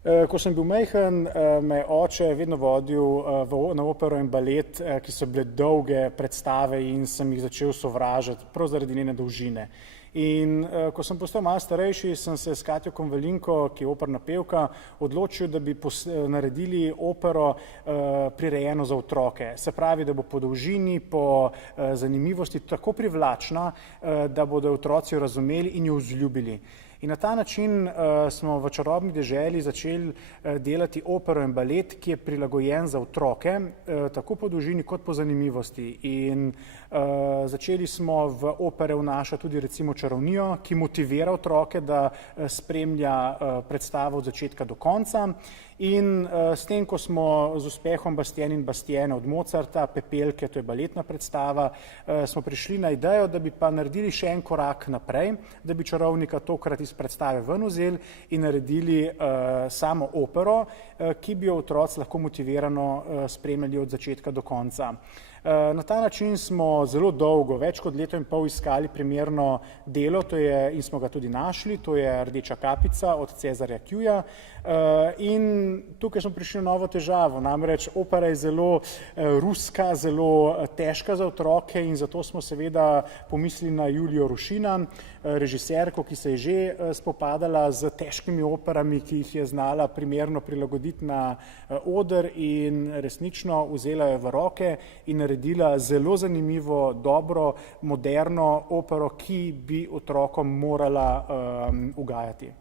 Ko sem bil majhen, me je oče vedno vodil na opero in balet, ki so bile dolge predstave in sem jih začel sovražiti, prav zaradi njene dolžine. In ko sem postal malo starejši, sem se s Katjo Konvalinko, ki je operna pevka, odločil, da bi naredili opero prirejeno za otroke. Se pravi, da bo po dolžini, po zanimivosti tako privlačna, da bodo otroci jo razumeli in jo vzljubili. In na ta način smo v Čarobni deželi začeli delati opero in balet, ki je prilagojen za otroke, tako po dolžini kot po zanimivosti. In začeli smo v opere vnašati tudi recimo čarovnijo, ki motivira otroke, da spremlja predstavo od začetka do konca. In s tem, ko smo z uspehom Bastien in Bastiene od Mozarta, Pepelke, to je baletna predstava, smo prišli na idejo, da bi pa naredili še en korak naprej, da bi čarovnika tokrat iz predstave ven vzeli in naredili samo opero, ki bi jo otroci lahko motivirano spremljali od začetka do konca. Na ta način smo zelo dolgo, več kot leto in pol, iskali primerno delo, in smo ga tudi našli, to je Rdeča kapica od Cezarja Cuja. In tukaj smo prišli na novo težavo, namreč opera je zelo ruska, zelo težka za otroke in zato smo seveda pomislili na Julijo Rušina, režiserko, ki se je že spopadala z težkimi operami, ki jih je znala primerno prilagoditi na oder in resnično vzela jo v roke in naredila zelo zanimivo, dobro, moderno opero, ki bi otrokom morala ugajati.